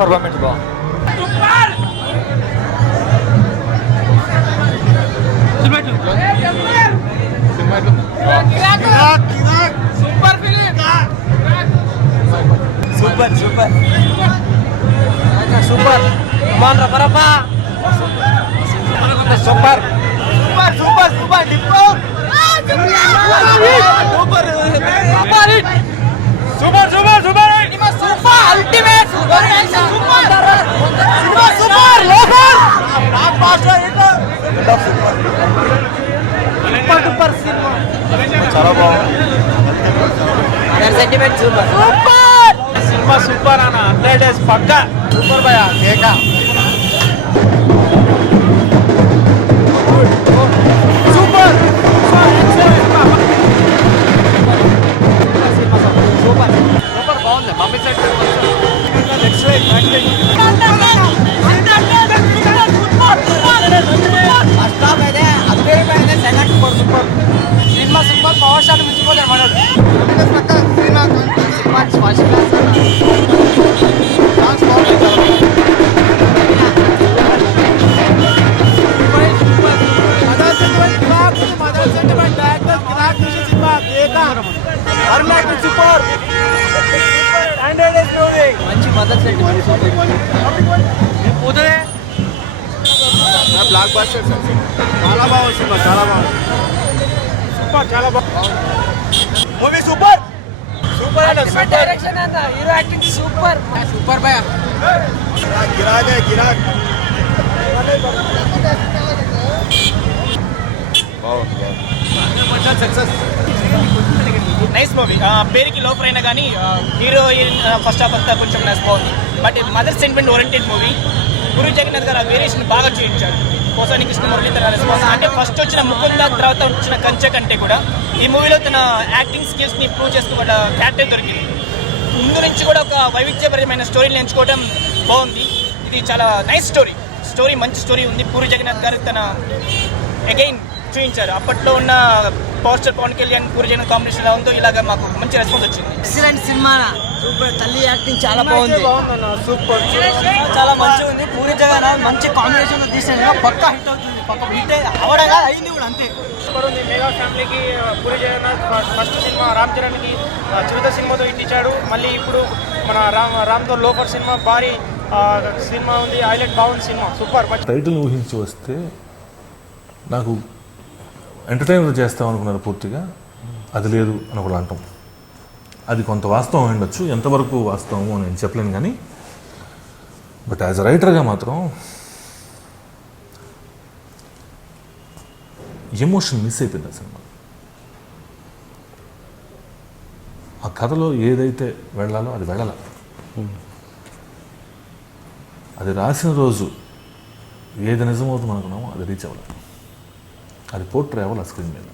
Performance బాగుంది. Super super super బాగుండ్రా బరబ్బా super super super super super super super super ultimate super super super local blockbuster super super cinema చాలా బాగుంది. Sentiment super super cinema super అన్న 100 days పక్కా super భయ కేక. Super super super బాగుంది. Mummy set cinema super power shot మించిపోతారు మనోడు super మంచి మదర్ సెంటిమెంట్ పోతే బ్లాక్ బాస్టర్ చాలా బాగుంది. సినిమా చాలా బాగుంది. సూపర్ చాలా బాగుంది మూవీ. సూపర్ సూపర్ డైరెక్షన్ అన్న హీరో యాక్టింగ్ సూపర్ సూపర్ భయ గిరాగే గిరాగ్ సక్సెస్. Nice movie. పేరుకి లోఫర్ అయినా కానీ హీరోయిన్ ఫస్ట్ హాఫ్ అంతా కొంచెం నైస్ బాగుంది. బట్ ఇది mother sentiment oriented movie. Puri Jagannadh garu ఆ వేరియేషన్ బాగా చూపించారు. పోసాని కృష్ణ మురళీధర్ గారి రెస్పాన్స్ అంటే ఫస్ట్ వచ్చిన ముకుంద తర్వాత వచ్చిన కంచె కంటే కూడా ఈ మూవీలో తన యాక్టింగ్ స్కిల్స్ని ఇంప్రూవ్ చేస్తూ కూడా క్యారెక్టర్ దొరికింది. ముందు నుంచి కూడా ఒక వైవిధ్యపరమైన స్టోరీని ఎంచుకోవడం బాగుంది. ఇది చాలా నైస్ స్టోరీ మంచి స్టోరీ ఉంది. పూరి జగన్నాథ్ గారు తన అగైన్ చూపించారు. అప్పట్లో ఉన్న power star Pawan Kalyan Puri Jagannadh combination ఎలా ఉందో ఇలాగ మాకు మంచి రెస్పాన్స్ వచ్చింది. Excellent cinema super. తల్లి యాక్టింగ్ చాలా బాగుంది. సూపర్ చాలా మంచిగా ఉంది. పూరి జగన్నాథ్ మంచి కాంబినేషన్ తీసిన పక్కా హిట్ అవుతుంది. పక్క హిట్ అవడగా అయింది కూడా అంతే. సూపర్ ఉంది. మెగా ఫ్యామిలీకి పూరి జగన్నాథ్ ఫస్ట్ సినిమా రామ్ చరణ్కి చిరుత సినిమాతో హిట్ ఇచ్చాడు. మళ్ళీ ఇప్పుడు మన రామ్తో లోఫర్ సినిమా భారీ సినిమా ఉంది. హైలైట్ బాగుంది సినిమా. సూపర్. టైటిల్ ఊహించి వస్తే నాకు ఎంటర్టైనర్ చేస్తాం అనుకున్నారు పూర్తిగా. అది లేదు అని ఒకటి అంటాం. అది కొంత వాస్తవం ఉండొచ్చు, ఎంతవరకు వాస్తవమో నేను చెప్పలేను. కానీ బట్ యాజ్ అ రైటర్గా మాత్రం ఎమోషన్ మిస్ అయిపోయింది ఆ సినిమా. ఆ కథలో ఏదైతే వెళ్ళాలో అది వెళ్ళాల. అది రాసిన రోజు ఏది నిజమవుతుంది అనుకున్నామో అది రీచ్ అవ్వాలి. అది పోర్ట్రే అవ్వాలి ఆ స్క్రీన్ మీద.